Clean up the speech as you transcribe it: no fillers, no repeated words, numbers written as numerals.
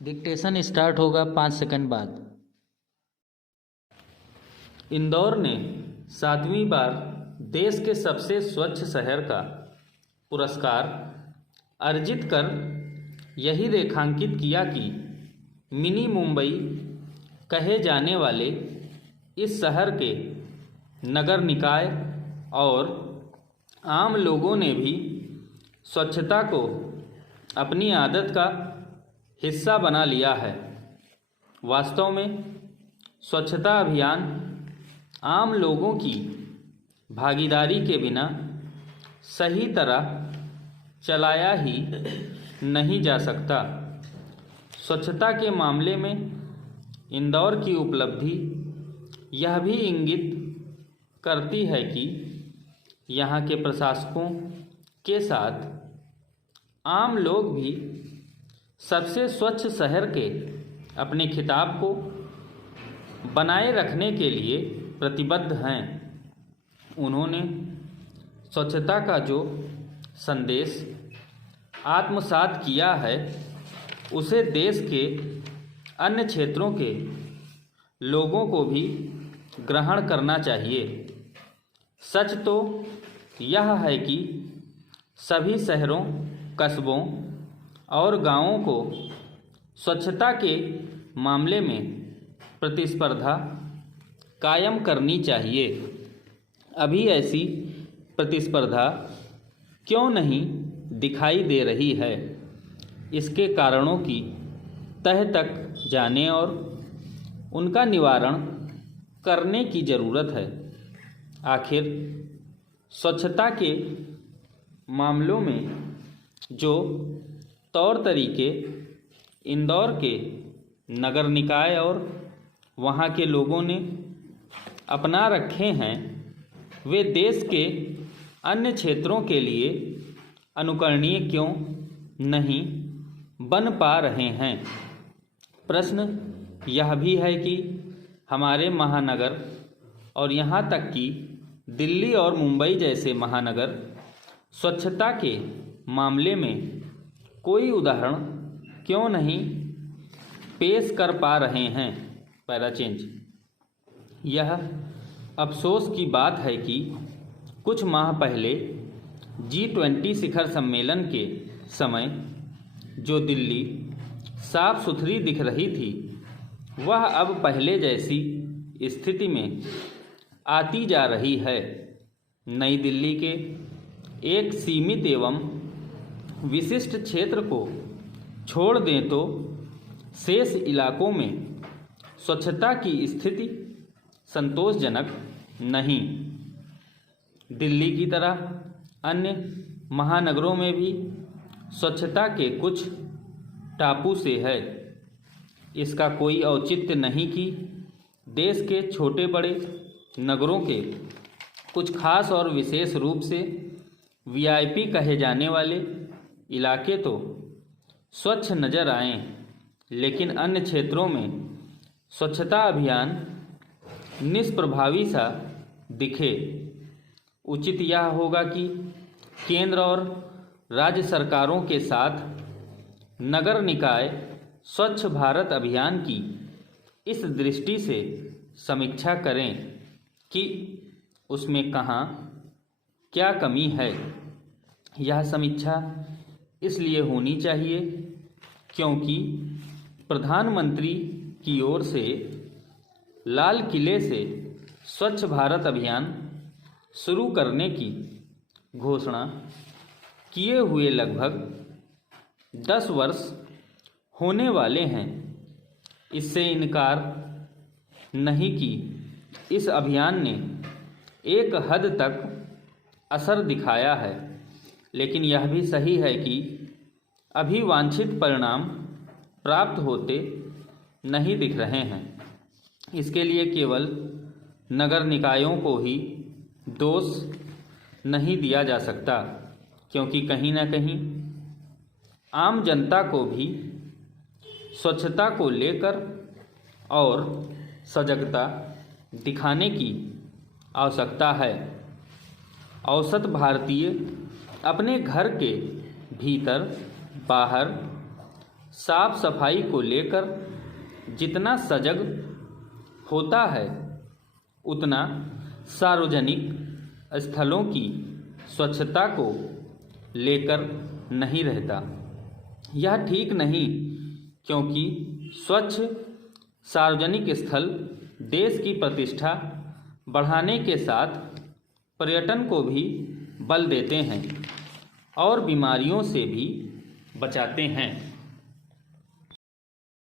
Dictation start होगा 5 second बाद। इंदौर ने 7वीं बार देश के सबसे स्वच्छ शहर का पुरस्कार अर्जित कर यही रेखांकित किया कि मिनी मुंबई कहे जाने वाले इस शहर के नगर निकाय और आम लोगों ने भी स्वच्छता को अपनी आदत का हिस्सा बना लिया है। वास्तव में स्वच्छता अभियान आम लोगों की भागीदारी के बिना सही तरह चलाया ही नहीं जा सकता। स्वच्छता के मामले में इंदौर की उपलब्धि यह भी इंगित करती है कि यहाँ के प्रशासकों के साथ आम लोग भी सबसे स्वच्छ शहर के अपने खिताब को बनाए रखने के लिए प्रतिबद्ध हैं। उन्होंने स्वच्छता का जो संदेश आत्मसात किया है उसे देश के अन्य क्षेत्रों के लोगों को भी ग्रहण करना चाहिए। सच तो यह है कि सभी शहरों, कस्बों और गांवों को स्वच्छता के मामले में प्रतिस्पर्धा कायम करनी चाहिए। अभी ऐसी प्रतिस्पर्धा क्यों नहीं दिखाई दे रही है, इसके कारणों की तह तक जाने और उनका निवारण करने की ज़रूरत है। आखिर स्वच्छता के मामलों में जो तौर तरीके इंदौर के नगर निकाय और वहाँ के लोगों ने अपना रखे हैं, वे देश के अन्य क्षेत्रों के लिए अनुकरणीय क्यों नहीं बन पा रहे हैं। प्रश्न यह भी है कि हमारे महानगर और यहाँ तक कि दिल्ली और मुंबई जैसे महानगर स्वच्छता के मामले में कोई उदाहरण क्यों नहीं पेश कर पा रहे हैं। Para change. यह अफसोस की बात है कि कुछ माह पहले G20 शिखर सम्मेलन के समय जो दिल्ली साफ सुथरी दिख रही थी, वह अब पहले जैसी स्थिति में आती जा रही है। नई दिल्ली के एक सीमित एवं विशिष्ट क्षेत्र को छोड़ दें तो शेष इलाकों में स्वच्छता की स्थिति संतोषजनक नहीं। दिल्ली की तरह अन्य महानगरों में भी स्वच्छता के कुछ टापू से है। इसका कोई औचित्य नहीं कि देश के छोटे बड़े नगरों के कुछ खास और विशेष रूप से VIP कहे जाने वाले इलाके तो स्वच्छ नज़र आएं, लेकिन अन्य क्षेत्रों में स्वच्छता अभियान निष्प्रभावी सा दिखे। उचित यह होगा कि केंद्र और राज्य सरकारों के साथ नगर निकाय स्वच्छ भारत अभियान की इस दृष्टि से समीक्षा करें कि उसमें कहाँ क्या कमी है। यह समीक्षा इसलिए होनी चाहिए क्योंकि प्रधानमंत्री की ओर से लाल किले से स्वच्छ भारत अभियान शुरू करने की घोषणा किए हुए लगभग 10 वर्ष होने वाले हैं। इससे इनकार नहीं कि इस अभियान ने एक हद तक असर दिखाया है, लेकिन यह भी सही है कि अभी वांछित परिणाम प्राप्त होते नहीं दिख रहे हैं। इसके लिए केवल नगर निकायों को ही दोष नहीं दिया जा सकता, क्योंकि कहीं ना कहीं आम जनता को भी स्वच्छता को लेकर और सजगता दिखाने की आवश्यकता है। औसत भारतीय अपने घर के भीतर बाहर साफ सफाई को लेकर जितना सजग होता है उतना सार्वजनिक स्थलों की स्वच्छता को लेकर नहीं रहता। यह ठीक नहीं, क्योंकि स्वच्छ सार्वजनिक स्थल देश की प्रतिष्ठा बढ़ाने के साथ पर्यटन को भी बल देते हैं और बीमारियों से भी बचाते हैं।